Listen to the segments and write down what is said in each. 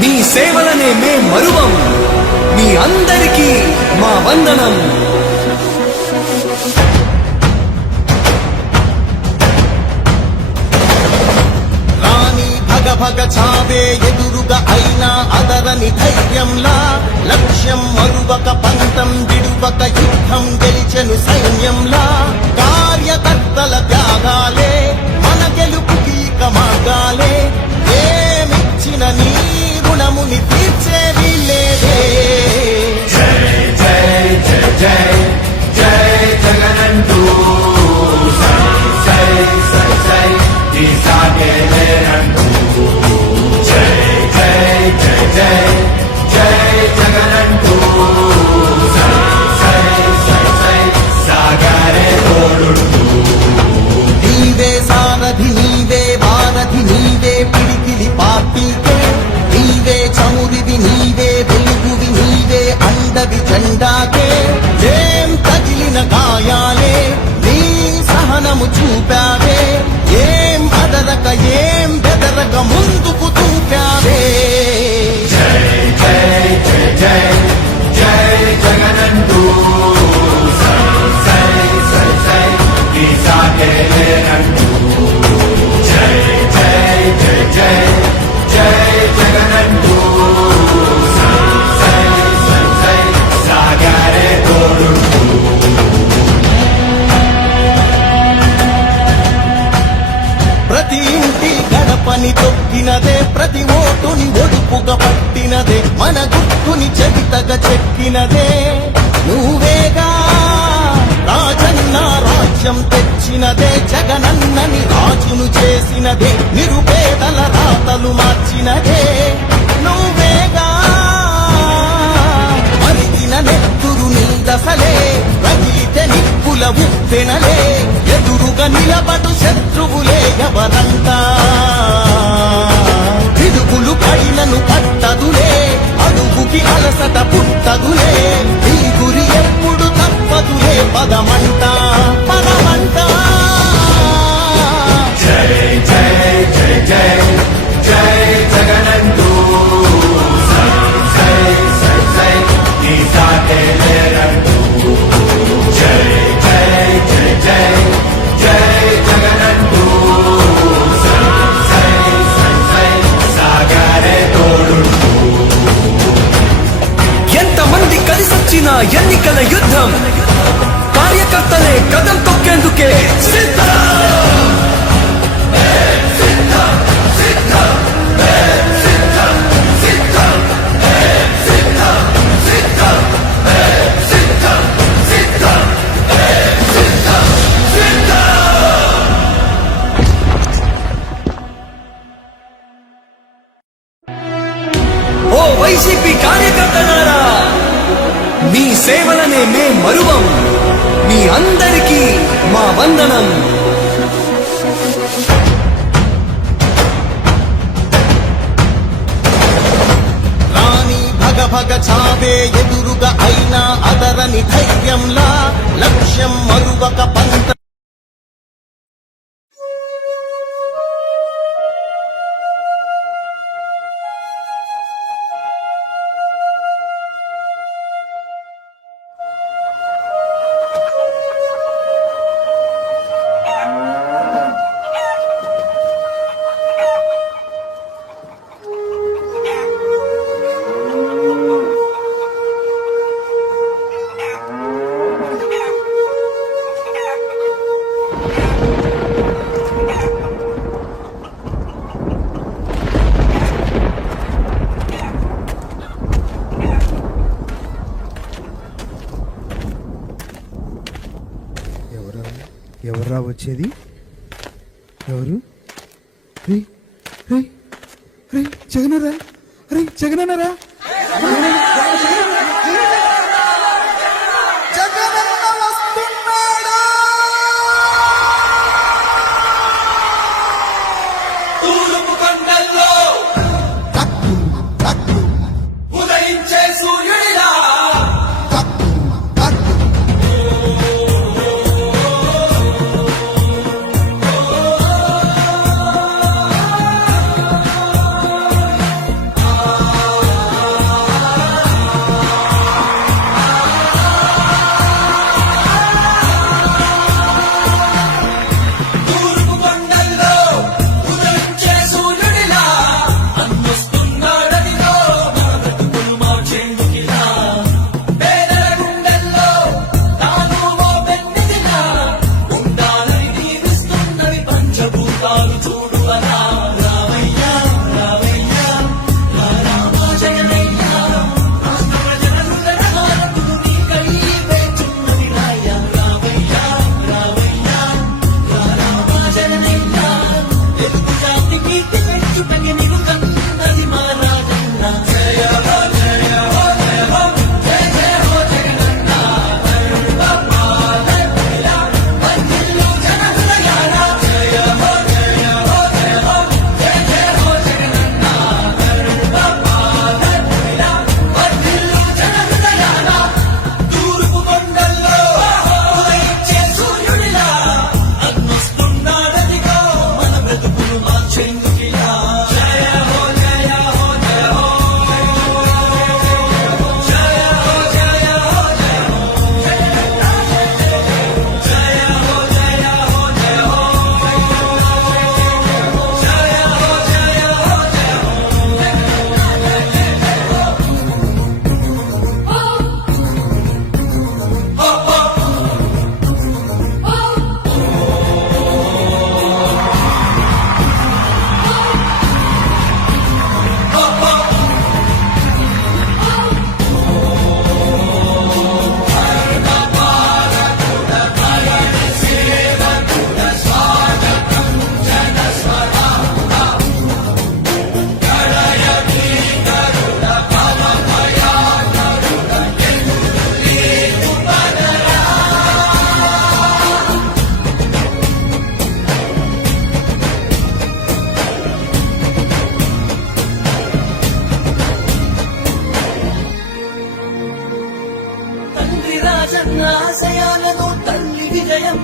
మీ సేవలనే మే మరువం. మీ అందరికీ మా వందనం. రాణి భగ భగ చావే ఎదురుగా అయినా అదరని ధైర్యంలా, లక్ష్యం మరువక పంతం విడువక యుద్ధం గెలిచెను సైన్యంలా. కార్యకర్తల త్యాగాలే మన గెలుపుకి ఇక మార్గాలే. ఏమిచ్చిన నీ రుణముని తీర్చేది లేదే. జై జై జై జై జై జగనంటూ సై సై సై సై ఈ సాగేలేరంటూ. జై జై జై జై జై జగనంటూ సై సై సై సై సాగరే తోడుంటూ. నీవే సారథి నీవే వారధి నీవే పిడికిలి పార్టీకే. నీవే చమురివి నీవే వెలుగువి నీవే అండవి జెండాకే. ఏం తగిలిన గాయాలే నీ సహనము చూపావే. ఏం అదరక ఏం బెదరక ముందుకు చూపావే. జై జై జై జై జై జగనంటూ సై సై సై సై ఈ సాగేలేరంటూ. జై జై జై జై జై జగనంటూ సై సై సై సై సాగరే తోడుంటూ. ప్రతి ఇంటి గడపని తొక్కినదే, ప్రతి ఓటుని ఒడుపుగా పట్టినదే, మన గుర్తుని చెవితగా చెక్కినదే నువ్వేగా. రాజన్న రాజ్యం తెచ్చినదే, జగనన్నని రాజును చేసినదే, నిరుపేదల రాతలు మార్చినదే నువ్వేగా. మరిగిన నెత్తురు నీ దశలే, రగిలితే నిప్పుల ఉప్పెనలే, ఎదురుగా నిలబడు శత్రువులే ఎవరంతా. పిడుగులు పడినను పట్టదులే, అడుగుకి అలసట పుట్టదులే, ఈ గురి ఎప్పుడు తప్పదులే, పదమంట పదమంట. జై జై జై జై జై జగనంటూ సై సై సై సై ఈ సాగేలేరంటూ. జై జై జై జై జై జగనంటూ సై సై సై సై సాగరే తోడుంటూ. ఎంతమంది కలిసొచ్చిన ఎన్నికల యుద్ధం, కార్యకర్తలే కదం తొక్కేందుకే సిద్ధం. ఓ వైసీపీ కార్యకర్తలారా, మీ సేవలనే మే మరువం. మీ అందరికీ మా వందనం. రాణి భగ భగ చావే ఎదురుగా అయినా అదరని ధైర్యంలా, లక్ష్యం మరువక పంత. ఎవర్రా వచ్చేది? ఎవరు? రే రే రే జగనరా, రే జగనరా. తూర్పు కొండల్లో ఉదయించే సూర్యుడిలా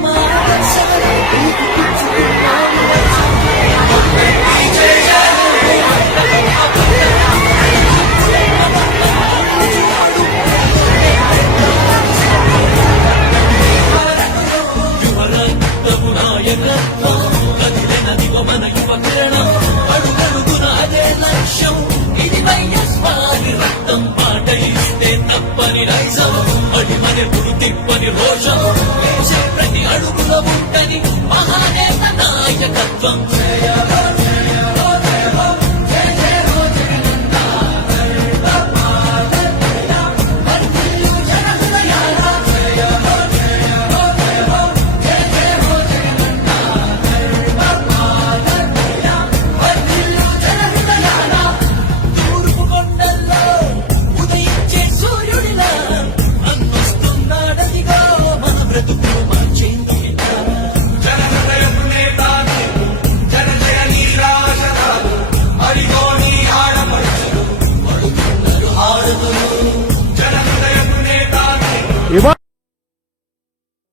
మా ఆశలు